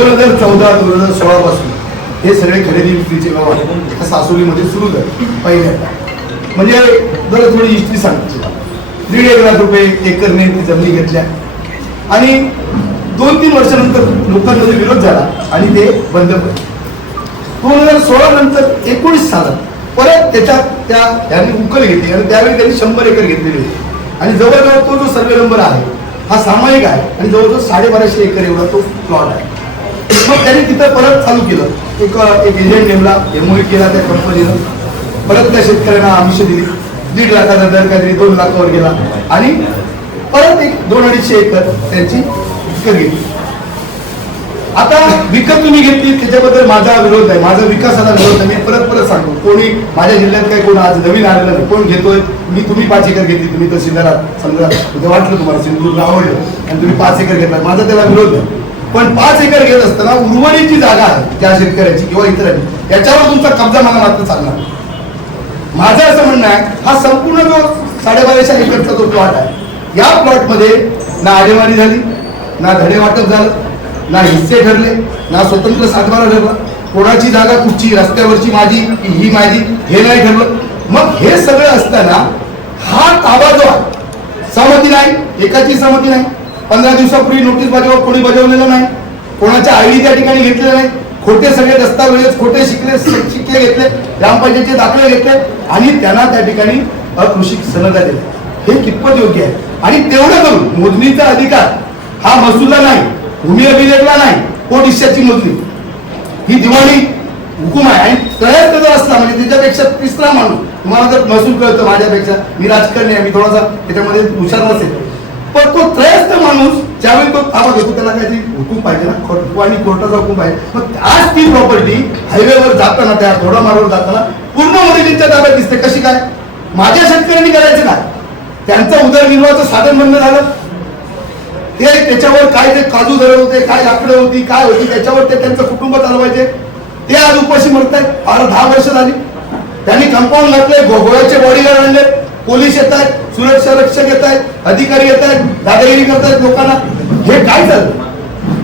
दोन हजार चौदा दोन हजार सोळा पासून हे सगळे खरेदी विक्रीचे व्यवहार सासोलीमध्ये सुरू झाले पहिल्यांदा. म्हणजे जरा थोडी हिस्ट्री सांगतो तुला. दीड एक लाख रुपये एकरने ती जमिनी घेतल्या. आणि दोन तीन वर्षानंतर लोकांमध्ये विरोध झाला आणि ते बंद पडले. दोन हजार सोळा नंतर एकोणीस सालात परत त्याच्यात त्या यांनी उकल घेतली आणि त्यावेळी त्यांनी शंभर एकर घेतलेली होती. आणि जवळजवळ तो जो सर्वे नंबर आहे हा सामायिक आहे आणि जवळजवळ साडेबाराशे एकर एवढा तो प्लॉट आहे. मग त्यांनी तिथं परत चालू केलं. एक एक एजंट नेमला एमओई केला त्या कंपनीनं परत त्या शेतकऱ्यांना आमिष दिली. दीड लाखाचा दर काहीतरी दोन लाखावर गेला. आणि परत एक दोन अडीचशे एकर त्यांची विकत घेतली. आता विकत तुम्ही घेतली त्याच्याबद्दल माझा विरोध आहे. माझा विकासाला विरोध आहे. मी परत परत सांगतो. कोणी माझ्या जिल्ह्यात काही कोण आज नवीन आलेलं नाही. कोण घेतोय? मी तुम्ही पाच एकर घेतली. तुम्ही तहसीलदारात समजा वाटलं तुम्हाला सिंधुदुर्ग आवडलं आणि तुम्ही पाच एकर घेतला माझा त्याला विरोध नाही पण पाच एकर घेत असताना उर्वरित जी जागा आहे त्या शेतकऱ्याची किंवा इतरांची याच्यावर तुमचा कब्जा मला मात्र चालणार माझं असं म्हणणं आहे हा संपूर्ण जो साडेबाराशे एकरचा जो प्लॉट आहे या प्लॉटमध्ये ना आडेवाडी झाली ना धडे वाटप झालं ना हिस्से ठरले ना स्वतंत्र सातबारा ठरला. कोणाची जागा कुठची रस्त्यावरची माझी की ही माझी हे नाही ठरलं. मग हे सगळं असताना हा ताबा जो आहे सहमती नाही एकाची सहमती नाही. पंधरा दिवसापूर्वी नोटीस बजाव कोणी बजावलेलं नाही. कोणाच्या आयडी त्या ठिकाणी घेतलेलं नाही. खोटे सगळे दस्तावेज खोटे शिकले शिक्के घेतले ग्रामपंचायतीचे दाखले घेतले आणि त्यांना त्या ठिकाणी अकृषी सनदा दिल्या हे कितपत योग्य आहे? आणि तेवढं करून मोजणीचा अधिकार हा महसूलला नाही भूमी अभिलेखला नाही कोट हिश्श्याची मोजणी ही दिवाळी हुकूम आहे आणि प्रयत्न जर असला म्हणजे त्याच्यापेक्षा तिसरा माणूस. तुम्हाला जर महसूल कळतं माझ्यापेक्षा मी राजकारणी आहे मी थोडासा त्याच्यामध्ये हुशार नसेल. पण तो त्रयस्थ माणूस ज्यावेळी तो ताबा घेतो त्याला काहीतरी हुकूम पाहिजे ना? खोट आणि कोर्टाचा हुकूम पाहिजे. मग आज ती प्रॉपर्टी हायवेवर जाताना त्या घोडा मार्गावर जाताना पूर्ण मोदीजींच्या ताब्यात दिसते. कशी काय? माझ्या शेतकऱ्यांनी करायचं काय त्यांचं उदरनिर्वाहाचं साधन बंद झालं. ते त्याच्यावर काय ते काजू धरत होते काय लाकडं होती काय होती त्याच्यावर ते त्यांचं कुटुंब चालवायचे. ते आज उपाशी मरत आहेत फार दहा वर्ष झाली. त्यांनी कंपाऊंड घातले गोव्याचे बॉडीगार्ड आणले पोलीस येत आहेत सुरक्षा रक्षक येत आहेत अधिकारी येत आहेत दादागिरी करतायत लोकांना. हे काय चाललं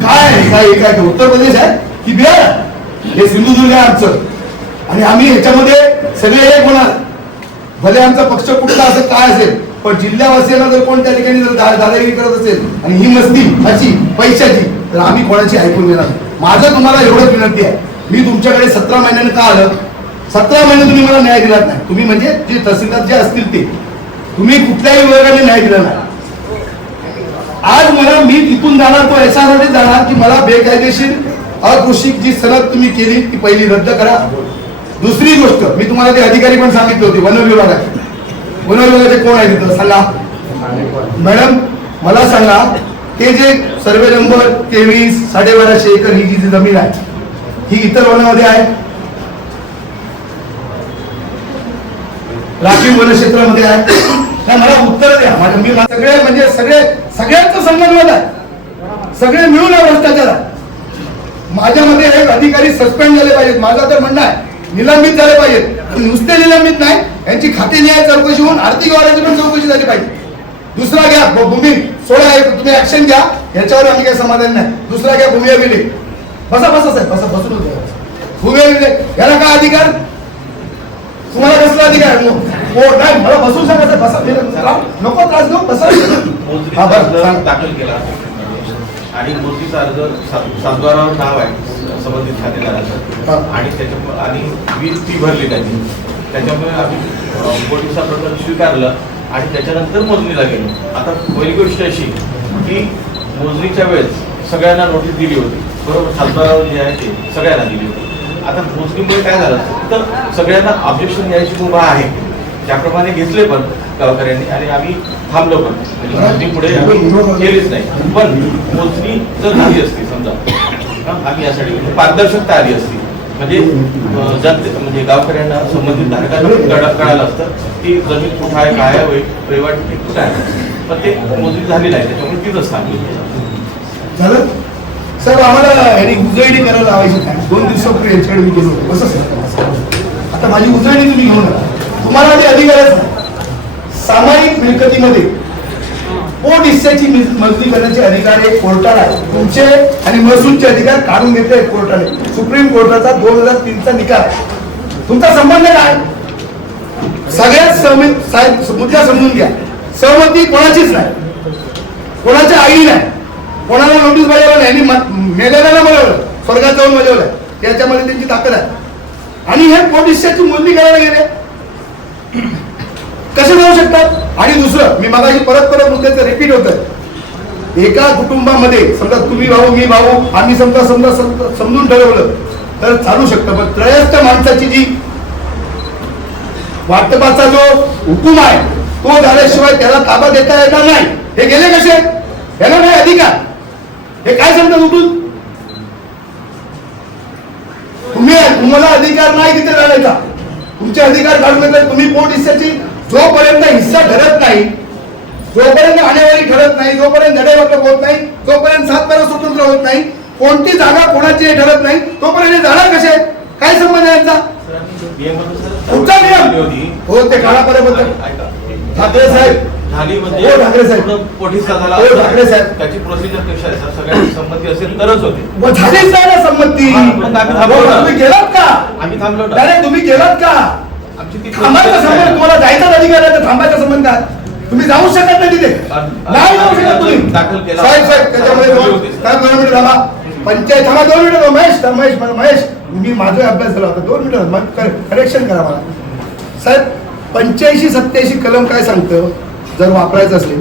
काय काय काय? उत्तर प्रदेश आहे की बिहार हे सिंधुदुर्ग आहे आमचं. आणि आम्ही ह्याच्यामध्ये सगळे एक होणार. भले आमचा पक्ष कुठला असेल काय असेल पण जिल्ह्यावासियांना जर कोण त्या ठिकाणी जर दादागिरी करत असेल आणि ही मस्ती अशी पैशाची तर आम्ही कोणाची ऐकून घेणार माझं तुम्हाला एवढंच विनंती आहे. मी तुमच्याकडे सतरा महिन्याने का आलं? सतरा महिने तुम्ही मला न्याय दिलात नाही. तुम्ही म्हणजे जे तहसीलदार जे असतील ते. तुम्ही कुठल्याही विभागाने न्याय दिला नाही. आज मला मी तिथून जाणार तो याच्यासाठी जाणार की मला बेकायदेशीर अघोषित जी सनद तुम्ही केली ती पहिली रद्द करा. दुसरी गोष्ट मी तुम्हाला ते अधिकारी पण सांगितले होते वन विभागाचे. वन विभागाचे कोण आहे तिथं? सांगा. मॅडम मला सांगा ते जे सर्वे नंबर तेवीस साडेबाराशे एकर ही जी जमीन आहे ही इतर वनामध्ये आहे? राखीव वन क्षेत्रामध्ये आहे. नाही मला उत्तर द्या. माझ्या मी सगळे म्हणजे सगळे सगळ्यांचा संबंध आहे. सगळे मिळून भ्रष्टाचार आहे माझ्या मते हे अधिकारी सस्पेंड झाले पाहिजेत. माझा तर म्हणणं आहे निलंबित झाले पाहिजेत. नुसते निलंबित नाही यांची खाते न्याय चौकशी होऊन आर्थिक व्यवहाराची पण चौकशी झाली पाहिजे. दुसरा घ्या भूमी. सोळा आहे तुम्ही ऍक्शन घ्या. याच्यावर आम्ही काही समाधान नाही. दुसरा घ्या भूमी अभिलेख. बसा बसा साहेब. बसा बसून भूमी अभिलेख. याला काय अधिकार? तुम्हाला कसला अधिकार? आहे? हो नाही मला बसून सांगा साहेब, बसा नको त्रास देऊ बसा. हा बरं. दाखल केला. आणि मोदीचा अर्ज सात- सातबारावर नाव आहे संबंधित. खातेदाराचं आणि त्याच्या आणि वीज फी भरली त्यांनी. त्याच्यामुळे आम्ही पोलिसा प्रकरण स्वीकारलं आणि त्याच्यानंतर मोजणीला गेलो. आता पहिली गोष्ट अशी की मोजणीच्या वेळेस सगळ्यांना नोटीस दिली होती. बरोबर सातबारावर जे आहे ते सगळ्यांना दिली होती. आता मोजणीमुळे काय झालं? तर सगळ्यांना ऑब्जेक्शन घ्यायची मुभा आहे. त्याप्रमाणे घेतले पण गावकऱ्यांनी आणि आम्ही थांबलो पण. म्हणजे पुढे केलीच नाही. पण मोजणी जर झाली असती समजा. आम्ही यासाठी म्हणजे पारदर्शकता आली असती. म्हणजे जनते म्हणजे गावकऱ्यांना संबंधित धारकांना कळालं असतं की जमीन कुठं आहे काय होईल प्रेवाट कुठं आहे. पण ते मोजणी झाली नाही त्याच्यामुळे तिथंच थांबली सर आम्हाला यांनी उजळणी करायला लावायची नाही दोन दिवसापूर्वी यांच्याकडे मी गेलो होतो. कसं सर आता माझी उजळणी तुम्ही घेऊन नका तुम्हाला ते अधिकारच नाही सामायिक मिळकतीमध्ये पोट हिस्साची मजली करण्याचे अधिकार हे कोर्टाला आहे तुमचे आणि महसूलचे अधिकार काढून घेतले कोर्टाने. सुप्रीम कोर्टाचा दोन हजार तीनचा निकाल. तुमचा संबंध काय? सगळ्यात सहमत साहेब मुद्दा समजून घ्या. सहमती कोणाचीच नाही. कोणाच्या आई नाही. कोणाला नोटीस बजावलं नाही. आणि मेलेल्याला बजावलं स्वर्गात जाऊन बजावलं याच्यामध्ये त्यांची ताकद आहे. आणि हे पोलिसाची मोजणी करायला गेले. कसे जाऊ शकतात? आणि दुसरं मी मागाशी परत परत मुद्द्याचं रिपीट होत एका कुटुंबामध्ये समजा तुम्ही भाऊ मी भाऊ आम्ही समजा समजा समजा समजून ठरवलं तर चालू शकतं. पण त्रयस्थ माणसाची जी वाटपाचा जो हुकूम आहे तो झाल्याशिवाय त्याला ताबा देता येणार नाही. हे गेले कसे? याला नाही अधिकार. हे काय सांगतात उठून? तुम्ही तुम्हाला अधिकार नाही तिथे जाण्याचा. तुमचे अधिकार काढून घेतले तुम्ही पोट हिस्साची जोपर्यंत हिस्सा ठरत नाही जोपर्यंत आणेवारी ठरत नाही जोपर्यंत धडेवाटप होत नाही जोपर्यंत सातबारा स्वतंत्र होत नाही कोणती जागा कोणाची हे ठरत नाही तोपर्यंत जाणार कसे? काय संबंध आहे यांचा? कुठचा नियम. हो ते काळापर्यंत. ठाकरे साहेब झाली हो, ठाकरे साहेब. म्हणजे पोटीचा झाला हो, ठाकरे साहेब. त्याची प्रोसिजर कशी आहे? सर सगळ्यांची संमती असेल तरच होते. व झालीच नाही ना संमती. हा, मग आम्ही थांबलो हो, ना. तुम्ही गेलात का? आम्ही थांबलो ना. नाही तुम्ही गेलात का? आमची ती थांबायचा संबंध. तुम्हाला जायचाच अधिकार आहे तर थांबायचा संबंध काय तुम्ही जाऊ शकत नाही तिथे. नाही जाऊ शकत तुम्ही. दाखल केला. साहेब साहेब त्याच्यामध्ये दाखल दोन होती. साहेब दोन मिनिट थांबा. पंचायत थांबा दोन मिनिट थांबा. महेश थांब, महेश मला- महेश. मी माझा अभ्यास झाला होता. दोन मिनिट करेक्शन करा मला. साहेब पंच्याऐंशी सत्याऐंशी कलम काय सांगतं? जर वापरायचं असेल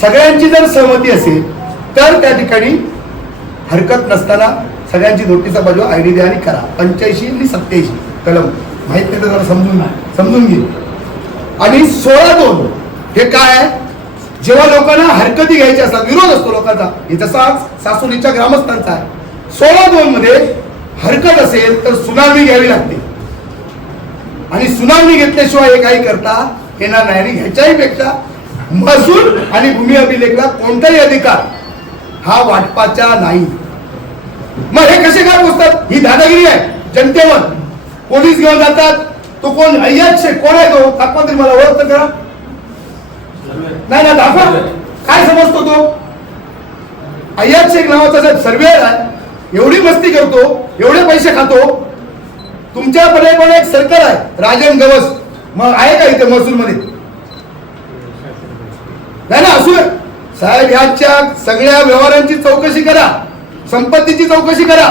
सगळ्यांची जर सहमती असेल तर त्या ठिकाणी हरकत नसताना सगळ्यांची नोटीसा बाजू आय डी द्या आणि करा. पंच्याऐंशी आणि सत्याऐंशी कलम. माहीत नाही तर जरा समजून समजून घे. आणि सोळा दोन हे काय आहे? जेव्हा लोकांना हरकती घ्यायच्या असतात विरोध असतो लोकांचा. हे जसा सासुलीच्या ग्रामस्थांचा आहे. सोळा दोन मध्ये हरकत असेल तर सुनावणी घ्यावी लागते. आणि सुनावणी घेतल्याशिवाय हे काही करता येणार नाही. आणि ह्याच्याही पेक्षा महसूल आणि भूमी अभिलेखला कोणताही अधिकार हा वाटपाचा नाही. मग हे कसे काय पोचतात? ही दादागिरी आहे. जनतेवर पोलीस घेऊन जातात. तो कोण अय्याद शेख कोण आहे तो? दाखवा तरी मला ओळखत करा. नाही ना दाखवा. काय समजतो तो? अय्याद शेख नावाचा साहेब सर्वेअर आहे. एवढी मस्ती करतो एवढे पैसे खातो. तुमच्याकडे पण एक सरकार आहे. राजन गवस. मग आहे का इथे महसूल मध्ये नाही ना असू साहेब ह्याच्या सगळ्या व्यवहारांची चौकशी करा. संपत्तीची चौकशी करा.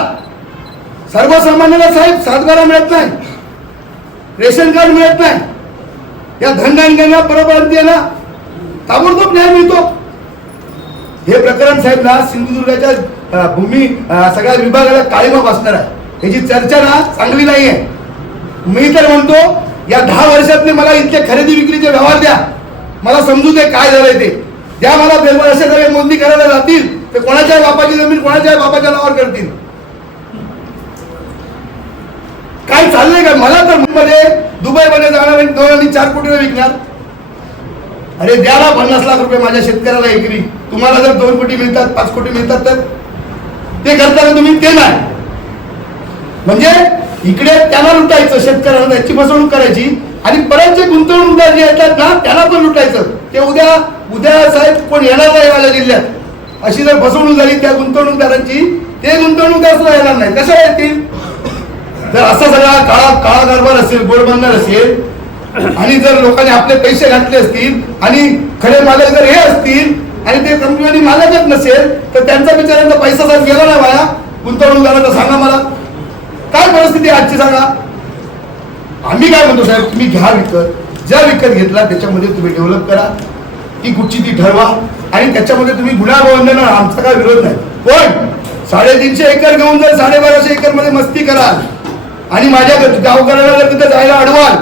सर्वसामान्याला साहेब सातबारा मिळत नाही. रेशन कार्ड मिळत नाही. या धनधान्यांना परप्रांतीयांना ताबडतोब न्याय मिळतो. हे प्रकरण साहेब ना सिंधुदुर्गाच्या भूमी सगळ्या विभागाला काळीमा बसणार आहे. ह्याची चर्चा ना चांगली नाही आहे मी तर म्हणतो या दहा वर्षातले मला इथले खरेदी विक्रीचे व्यवहार द्या. मला समजू दे काय झालंय ते. द्या मला बेलवर असे सगळे नोंदणी करायला जातील ते कोणाच्या बापाची जमीन कोणाच्या बापाच्या नावावर करतील. काय चाललंय का? मला तर मध्ये दुबईमध्ये जाणार आणि दोन आणि चार कोटीला विकणार. अरे द्या ना पन्नास लाख रुपये माझ्या शेतकऱ्याला एकरी. तुम्हाला जर दोन कोटी मिळतात पाच कोटी मिळतात तर? ते करता का तुम्ही? ते नाही. म्हणजे इकडे त्याला लुटायचं शेतकऱ्याला त्याची फसवणूक करायची आणि परत जे गुंतवणूकदार जे येतात ना त्याला पण लुटायचं. ते उद्या उद्या साहेब कोण येणार नाही माझ्या जिल्ह्यात. अशी जर फसवणूक झाली त्या गुंतवणूकदारांची ते गुंतवणूकदार सुद्धा येणार नाही. कशा येतील? जर असा सगळा काळा काळा कारभार असेल गोडबंधन असेल आणि जर लोकांनी आपले पैसे घातले असतील आणि खरे मालक जर हे असतील आणि ते कंपनी मालकच नसेल तर त्यांचा बिचाऱ्यांचा पैसा जर गेला ना वाया गुंतवणूकदारांचा सांगा मला. काय परिस्थिती आजची सांगा? आम्ही काय म्हणतो साहेब तुम्ही घ्या विकत. ज्या विकत घेतला त्याच्यामध्ये तुम्ही डेव्हलप करा. ती कुठची ती ठरवा. आणि त्याच्यामध्ये तुम्ही गुन्हा आमचा काय विरोध नाही. पण साडेतीनशे एकर घेऊन जर साडेबाराशे एकरमध्ये मस्ती कराल आणि माझ्या ग- गावकऱ्याला जर तिथे जायला अडवाल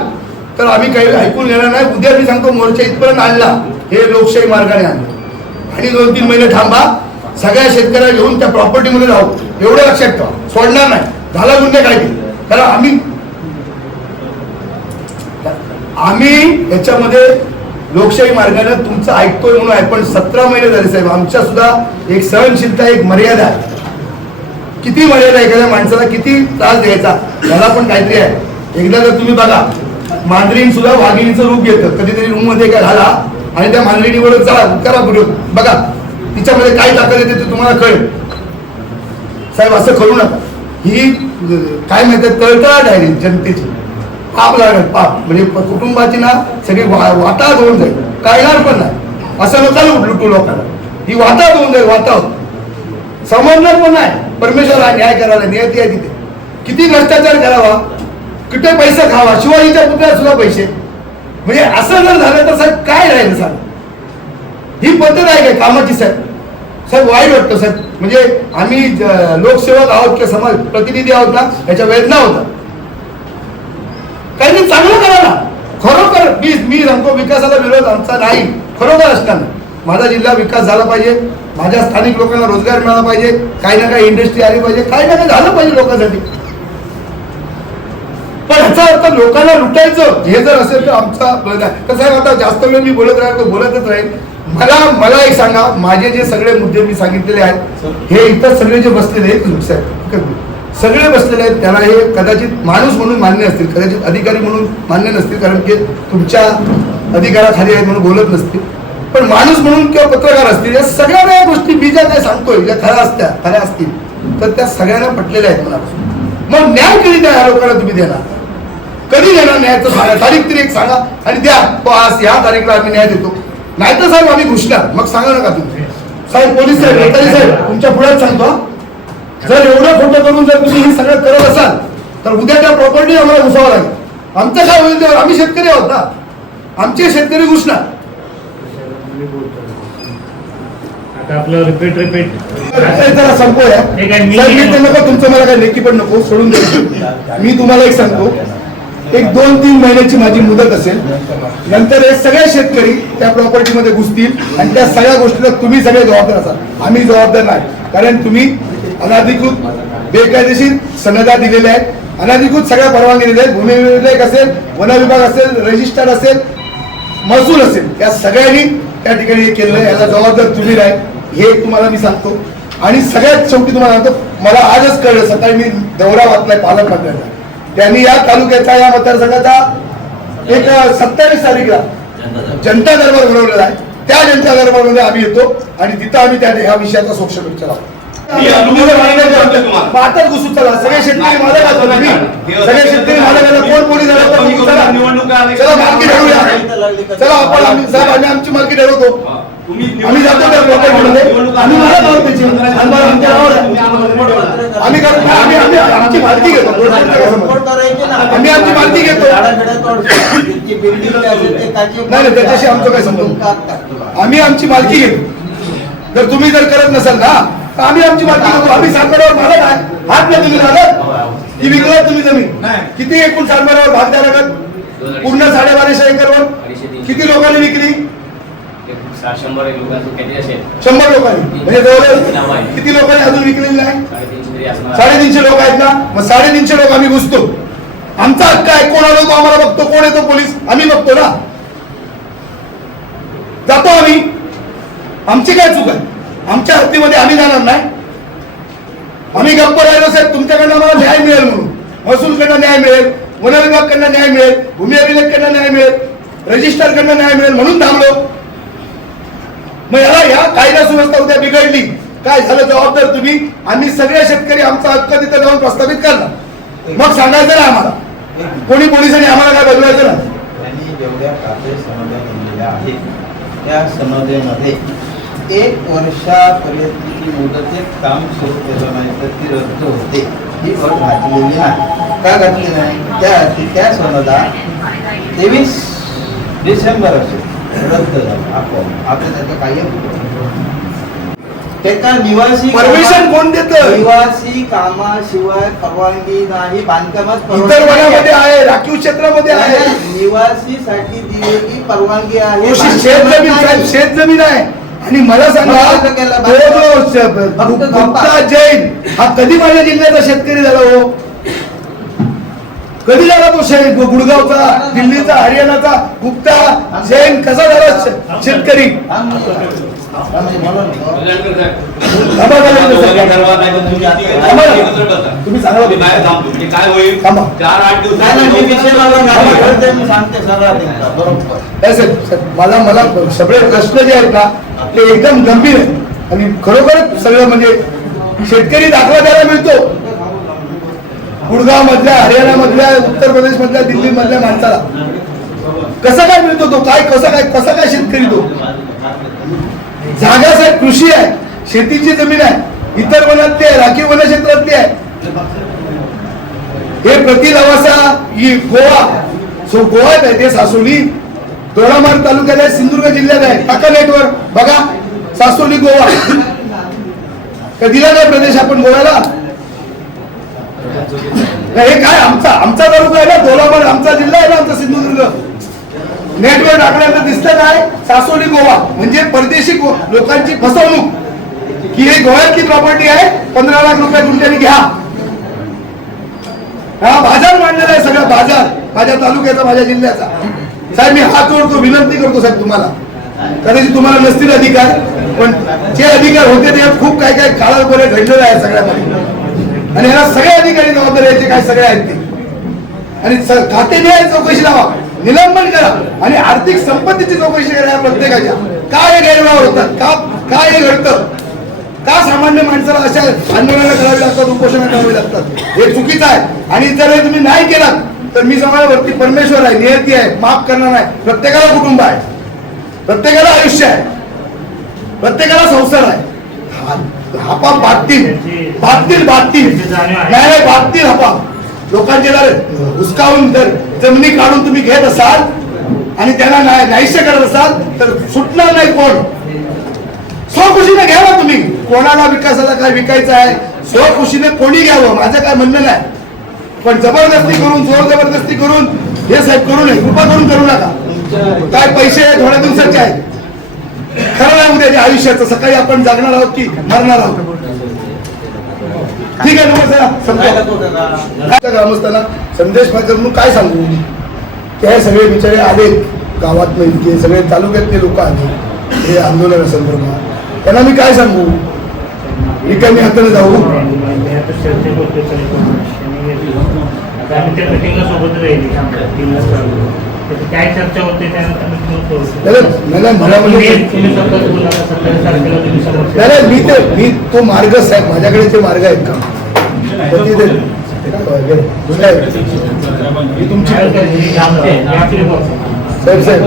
तर आम्ही काही ऐकून घेणार नाही. उद्या मी सांगतो मोर्चा इथपर्यंत आणला. हे लोकशाही मार्गाने आणलं. आणि दोन तीन महिने थांबा. सगळ्या शेतकऱ्या घेऊन त्या प्रॉपर्टीमध्ये राहू. एवढं लक्षात ठेवा. सोडणार नाही. झाला गुन्हे काय ते? कारण आम्ही आम्ही याच्यामध्ये लोकशाही मार्गाने तुमचं ऐकतोय म्हणून आहे पण सतरा महिने झाले साहेब आमच्या सुद्धा एक सहनशीलता एक मर्यादा आहे. किती मर्यादा एखाद्या माणसाला किती त्रास द्यायचा? त्याला पण काहीतरी आहे. एकदा जर तुम्ही बघा मांजरीन सुद्धा वाघिणीचं रूप घेतं. कधीतरी रूममध्ये काय घाला आणि त्या मांजरीवर चला करा विरोध बघा तिच्यामध्ये काय ताकद येते ते तुम्हाला कळेल. साहेब असं करू नका. ही काय माहिती तळतळाट आहे जनतेची. पाप लागेल पाप. म्हणजे कुटुंबाची ना सगळी वा- वाताहत होऊन जाईल. कळणार पण नाही. असं नका लुटू लोकांना. ही वाताहत होऊन जाईल वातावत समजणार पण नाही. परमेश्वर न्याय करायला नियती आहे तिथे. किती भ्रष्टाचार करावा? कुठे पैसा खावा? शिवाजीच्या पुतळ्यात सुद्धा पैसे. म्हणजे असं जर झालं तर साहेब काय राहील साहेब? ही पद्धत आहे काय कामाची साहेब? साहेब वाईट वाटतं साहेब. म्हणजे आम्ही लोकसेवक आहोत किंवा समाज प्रतिनिधी आहोत ना याच्या वेदना होता काहीतरी चांगलं करा ना. खरोखर मी मी रंगो विकासाला विरोध आमचा नाही. खरोखर असताना माझा जिल्हा विकास झाला पाहिजे. माझ्या स्थानिक लोकांना रोजगार मिळाला पाहिजे. काही ना काही इंडस्ट्री आली पाहिजे. काही ना काही झालं पाहिजे लोकांसाठी. पण ह्याचा अर्थ लोकांना लुटायचं. हे जर असेल तर आमचा कसं आहे आता जास्त वेळ मी बोलत राहील तो बोलतच राहील. मला मला एक सांगा माझे जे सगळे मुद्दे मी सांगितलेले आहेत हे इतर सगळे जे बसलेले आहेत सगळे बसलेले आहेत त्यांना हे कदाचित माणूस म्हणून मान्य असतील कदाचित अधिकारी म्हणून मान्य नसतील कारण की तुमच्या अधिकाराखाली आहेत म्हणून बोलत नसतील. पण माणूस म्हणून किंवा पत्रकार असतील या सगळ्या काही गोष्टी मी ज्या काही सांगतोय ज्या खऱ्या असत्या खऱ्या असतील तर त्या सगळ्यांना पटलेल्या आहेत मनापासून. मग न्याय कधी द्या या लोकांना तुम्ही देणार? कधी देणार न्यायाचं सांगा? तारीख तरी एक सांगा आणि द्या. बस या तारीखला आम्ही न्याय देतो. नाही तर साहेब आम्ही घुसणार. मग सांगा नका तुम्ही. साहेब पोलीस साहेब रेतारी साहेब तुमच्या पुढ्यात सांगतो. जर एवढं फोटो करून जर तुम्ही हे सगळं करत असाल तर उद्या त्या प्रॉपर्टी आम्हाला घुसावं लागेल. आमचं काय होईल त्यावर आम्ही शेतकरी आहोत ना. आमचे शेतकरी घुसणार. आता आपलं रिपीट रिपीट जरा तुमचं मला काही लेखी पण नको सोडून द्या मी तुम्हाला एक सांगतो. एक दोन तीन महिन्याची माझी मुदत असेल. नंतर हे सगळे शेतकरी त्या प्रॉपर्टीमध्ये घुसतील आणि त्या सगळ्या गोष्टीला तुम्ही सगळे जबाबदार असाल. आम्ही जबाबदार नाही. कारण तुम्ही अनाधिकृत बेकायदेशीर सनदा दिलेल्या आहेत. अनाधिकृत सगळ्या परवानगी दिल्या आहेत. भूमी विधेयक असेल वन विभाग असेल रजिस्टर असेल महसूल असेल. या सगळ्यांनी त्या ठिकाणी हे केलेलं आहे. याला जबाबदार तुम्ही राहील हे तुम्हाला मी सांगतो. आणि सगळ्यात शेवटी तुम्हाला सांगतो मला आजच कळलं सकाळी मी दौरा वाचलाय पालकमंत्र्यांचा त्यांनी या तालुक्याचा या मतदारसंघाचा एक सत्तावीस तारीखला जनता दरबार भरवलेला आहे. त्या जनता दरबारमध्ये आम्ही येतो आणि तिथं आम्ही त्या ह्या विषयाचा सोक्ष तुम्हाला. आता घुसू चला. सगळे शेतकरी मालक आहोत तुम्ही. सगळे शेतकरी मालक आहोत. कोण कोणी आल्या. चला. मालकी ठरवूया. चला आपण आम्ही साहेब आम्ही आमची मालकी ठरवतो. तुम्ही आम्ही जातो त्या आम्ही आहोत त्याची. आम्हाला आमच्या. आम्ही करतो आम्ही आम्ही आमची मालकी घेतो. आम्ही आमची मालकी घेतो. नाही नाही त्याच्याशी आमचं काय संबंध आम्ही आमची मालकी घेतो. जर तुम्ही जर करत नसाल ना तर आम्ही आमची मालकी घेतो. आम्ही सातबारावर मालक आहे हात नाही तुम्ही झालं की विकलात तुम्ही जमीन. किती एकूण सातबारावर भाग द्या लागत? पूर्ण साडेबाराशे एकरवर? किती लोकांनी विकली? शंभर लोकांनी. म्हणजे जवळ किती लोकांनी अजून विकलेली नाही साडेतीनशे लोक आहेत ना मग साडेतीनशे लोक आम्ही घुसतो. आमचा हक्क आहे कोण आलो तो आम्हाला बघतो कोण येतो पोलीस आम्ही बघतो ना. जातो आम्ही. आमची काय चूक आहे? आमच्या हद्दीमध्ये आम्ही जाणार नाही. आम्ही गप्प राहिलो साहेब तुमच्याकडनं आम्हाला न्याय मिळेल म्हणून. महसूलकडनं न्याय मिळेल वन विभागकडनं न्याय मिळेल भूमी अभिलेखकडनं न्याय मिळेल रजिस्टरकडनं न्याय मिळेल म्हणून थांबलो. मग याला या कायदा सुव्यवस्था उद्या बिघडली. काय झालं जबाबदार तुम्ही? आम्ही सगळे शेतकरी आमचा हक्क तिथं जाऊन प्रस्थापित करणार. मग सांगायचं ना आम्हाला. कोणी पोलिसांनी आम्हाला काय बदलायचं ना? त्यांनी जेवढ्या कागद समज्या दिलेल्या आहेत त्या समजेमध्ये एक वर्षापर्यंतची मुदतीत काम सुरू केलं नाही तर ती रद्द होते. ही अट घातलेली नाही. का घातली नाही? त्या अर्थी त्या समजा तेवीस डिसेंबर असेल. रद्द झालं. आपण आपल्या त्याचं काही निवासी परमिशन कोण देतं निवासी कामाशिवाय परवानगी नाही बांधकामात इतर परवानगी वनामध्ये आहे. राखीव क्षेत्रामध्ये आहे निवासीसाठी दिलेली परवानगी आहे कृषी शेत जमीन साहेब शेत आहे आणि मला सांगा. तो जो. गुप्ता जैन हा कधी माझ्या जिल्ह्याचा शेतकरी झाला हो कधी झाला तो शे- गु- गुडगावचा दिल्लीचा हरियाणाचा गुप्ता जैन कसा झाला शेतकरी तुम्ही सांगा ते बाहेर थांबतो. ते काय होईल चार आठ दिवस नाही मी विषय सांगते सगळं बरोबर मला मला सगळे प्रश्न जे आहेत ना ते एकदम गंभीर आहेत आणि खरोखरच सगळं म्हणजे शेतकरी दाखला द्यायला मिळतो गुडगाव मधल्या हरियाणा मधल्या उत्तर प्रदेश मधल्या दिल्ली मधल्या माणसाला कसा काय मिळतो तो काय कसा काय कसा काय शेतकरी तो जागा साहेब कृषी आहे. शेतीची जमीन आहे. इतर वनातली आहे राखीव वन क्षेत्रातली आहे. हे प्रति लवासा ही गोवा. सो गोवात आहे ते सासोली. दोडामार्ग तालुक्यात आहे सिंधुदुर्ग जिल्ह्यात आहे. टाका नेटवर. बघा सासोली गोवा. का दिला नाही प्रदेश आपण गोव्याला? हे काय आमचा आमचा तालुका आहे ना दोडामार्ग. आमचा जिल्हा आहे ना आमचा सिंधुदुर्ग. नेटवर टाकल्यानंतर दिसतं काय? सासोली गोवा म्हणजे परदेशी लोकांची फसवणूक. की हे गोव्यातली प्रॉपर्टी आहे पंधरा लाख रुपये गुंठ्याने घ्या. हा बाजार मांडलेला आहे सगळा बाजार माझ्या तालुक्याचा माझ्या जिल्ह्याचा. साहेब मी हात जोडतो विनंती करतो साहेब तुम्हाला. कदाचित तुम्हाला नसतील अधिकार पण जे अधिकार होते ते खूप काय काय काळाबरे घडलेलं आहे सगळ्यामध्ये. आणि ह्याला सगळे अधिकारी जबाबदारी याचे काय सगळे आहेत ते. आणि खाते न्याय चौकशी लावा. निलंबन करा आणि आर्थिक संपत्तीची चौकशी करा प्रत्येकाच्या. काय हे गैरव्यवहार होतात? का काय हे घडतं? का सामान्य माणसाला अशा आंदोलनं करावी लागतात उपोषणं करावी लागतात? हे चुकीचं आहे. आणि जर हे तुम्ही नाही केलात तर मी समाजावरती परमेश्वर आहे नियती आहे माफ करणार आहे प्रत्येकाला कुटुंब आहे. प्रत्येकाला आयुष्य आहे. प्रत्येकाला संसार आहे. हा- हापा बाततील बाततील बाटतील नाही बाततील हपा लोकांचे जर हुसकावून जर जमिनी काढून तुम्ही घेत असाल आणि त्यांना नाही- नाहीसे करत असाल तर सुटणार नाही कोण? स्वखुशीने घ्यावा तुम्ही. कोणाला विकासाला काय विकायचं आहे? स्वखुशीने कोणी घ्यावं? माझं काय म्हणणं नाही. पण जबरदस्ती करून जोर जबरदस्ती करून हे साहेब करू नये. कृपा करून करू नका. काय पैसे थोड्या दिवसाचे आहेत. खरं नाही उद्याच्या आयुष्याचं. सकाळी आपण जागणार आहोत की मरणार आहोत? ठीक आहे नमस्कार. ग्रामस्थांना संदेश करून काय सांगू? ते हे सगळे बिचारे आले गावात इतके सगळे तालुक्यातले लोक आले हे आंदोलनासंदर्भात त्यांना मी काय सांगू? मी काय मी हाताने जाऊ? सोबत काय चर्चा होते त्यानंतर मी म्हणजे मी ते मी तो मार्ग साहेब माझ्याकडे ते मार्ग आहेत का. मी तुमची. साहेब साहेब.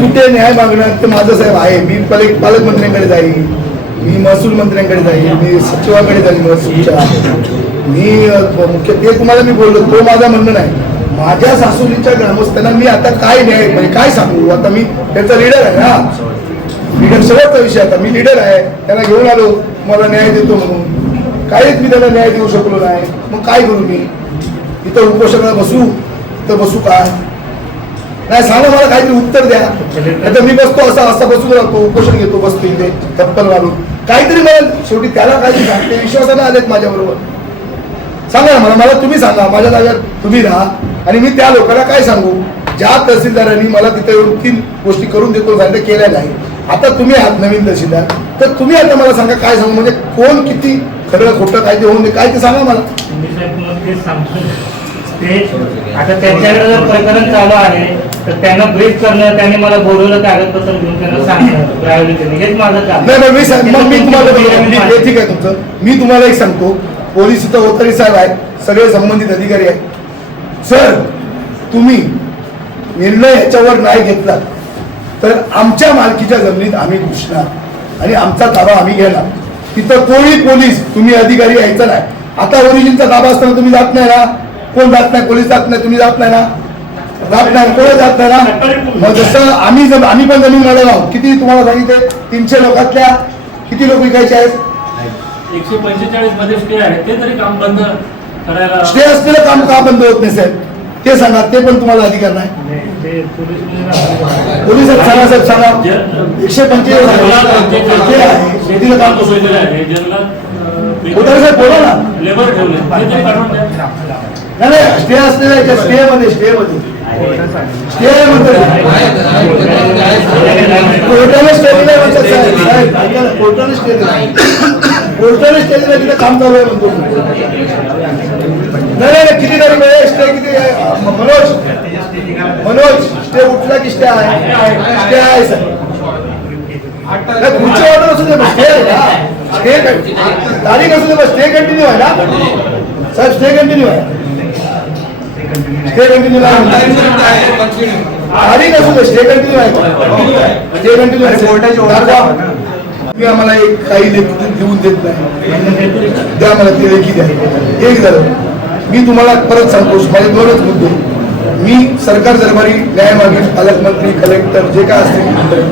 कुठे न्याय मागणार? ते माझं साहेब आहे. मी पालक पालकमंत्र्यांकडे जाईल. मी महसूल मंत्र्यांकडे जाईल. मी सचिवाकडे जाईल महसूलच्या. मी मुख्य ते तुम्हाला मी बोललो. तो माझा म्हणणं नाही. माझ्या सासूलीच्या ग्रामस्थांना मी आता काय न्याय म्हणजे काय सांगू? आता मी त्याचा लीडर आहे ना. लिडर शेवटचा विषय आता. मी लीडर आहे. त्यांना घेऊन आलो. मला न्याय देतो म्हणून. काहीच मी त्याला न्याय देऊ शकलो नाही. मग काय करू मी? इथं उपोषणाला बसू? इथं बसू काय नाही सांगा मला काहीतरी उत्तर द्या. नाही मी बसतो असा असा बसून राहतो. उपोषण घेतो बसतो इथे. चप्पल घालून. काहीतरी मला शेवटी त्याला काहीतरी सांगते. विश्वासाने आलेत माझ्याबरोबर. सांगा ना मला. मला तुम्ही सांगा. माझ्या जागेवर तुम्ही राहा. आणि मी त्या लोकांना काय सांगू? ज्या तहसीलदारांनी मला तिथे येऊन तीन गोष्टी करून देतो सांगितलं केल्या नाही. आता तुम्ही आहात नवीन तहसीलदार. तर तुम्ही आता मला सांगा काय सांगू? म्हणजे कोण किती खरं खोटं काय ते होऊन काय ते सांगा मला. ते आता त्यांच्याकडे जर प्रकरण चालू आहे तर त्यांना ब्रीफ करणं त्यांनी मला बोलवलं कागदपत्र घेऊन त्यांना सांगणं हेच माझं काम नाही मी मग मी तुम्हाला हे ठीक आहे तुमचं. मी तुम्हाला एक सांगतो. पोलीस इथं ओतरी साहेब आहेत सगळे संबंधित अधिकारी आहेत. सर तुम्ही निर्णय ह्याच्यावर नाही घेतला तर आमच्या मालकीच्या जमिनीत आम्ही घुसणार आणि आमचा ताबा आम्ही घेणार. तिथं कोणी पोलीस तुम्ही अधिकारी यायचं नाही. आता ओरिजिनचा ताबा असताना तुम्ही जात नाही ना? कोण जात नाही? पोलीस जात नाही? तुम्ही जात नाही ना? जात नाही. कोण जात नाही ना? मग जसं आम्ही जम आम्ही पण जमीन मालक आहोत. किती तुम्हाला सांगितले? तीनशे लोकातल्या किती लोक विकायचे आहेत? एकशे पंचेचाळीसमध्ये स्टे आहे ते तरी काम बंद स्टे असलेलं काम का बंद होत नाही साहेब ते सांगा ते पण तुम्हाला अधिकार नाही नाही, ते पोलीस सांगा साहेब सांगा एकशे पंचेचाळीस शेतीला काम बसवलेलं आहे साहेब बोला ना. लेबर ते नाही नाही स्टे असलेल्या याच्या स्टे मध्ये स्टे मध्ये स्टे कोर्टाने स्टे दिलाय म्हणतात साहेब कोर्टाने स्टे दिलाय कोर्टाने स्टे दिलाय तिथे काम चालू आहे म्हणतो नाही नाही नाही, किती तरी वेळ स्टे किती मनोज. मनोज ते उठला की स्टे आहे. स्टे आहे सर. नाही, ऑर्डर असू दे स्टे स्टे तारीख असू दे स्टे कंटिन्यू आहे ना. सर स्टे कंटिन्यू आहे. स्टे कंटिन्यू आहे तारीख असू दे स्टे कंटिन्यू आहे. स्टे कंटिन्यू आहे दाखवा. तुम्ही आम्हाला एक काही देऊन देत नाही. द्या मला ती लेखी द्या. एक झालं मी तुम्हाला परत सांगतो माझे दोनच मुद्दे. मी सरकार दरबारी न्याय मागेल पालकमंत्री कलेक्टर जे काय असतील.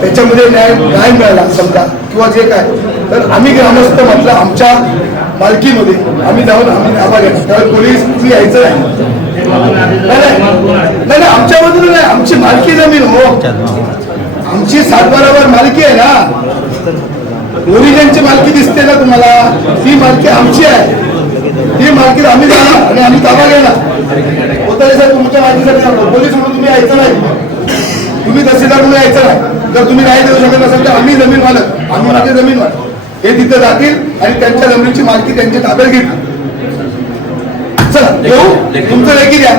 त्याच्यामध्ये न्याय न्याय मिळाला समजा किंवा जे काय. तर आम्ही ग्रामस्थ म्हटलं आमच्या मालकीमध्ये आम्ही जाऊन आम्ही आम्हा घ्यायचं त्यावेळी पोलीस यायचं नाही. नाही, नाही. नाही, नाही, आमच्या बाजूला नाही आमची मालकी जमीन हो. आमची सातबारावर मालकी आहे ना. ओरिजिनची मालकी दिसते ना तुम्हाला. ती मालकी आमची आहे. ती मालकी आम्ही जाणार आणि आम्ही ताबा घेणार. होता साहेब तुमच्या मालकीसाठी सांगतो पोलीस म्हणून तुम्ही यायचं नाही. तुम्ही तहसीलदार म्हणून यायचं नाही. जर तुम्ही नाही देऊ शकत नसाल तर आम्ही जमीन मालक आम्ही माझे जमीन मालक. हे तिथं जातील आणि त्यांच्या जमिनीची मालकी त्यांच्या ताब्यात घेतील. चला येऊ? तुमचं लेखी द्या.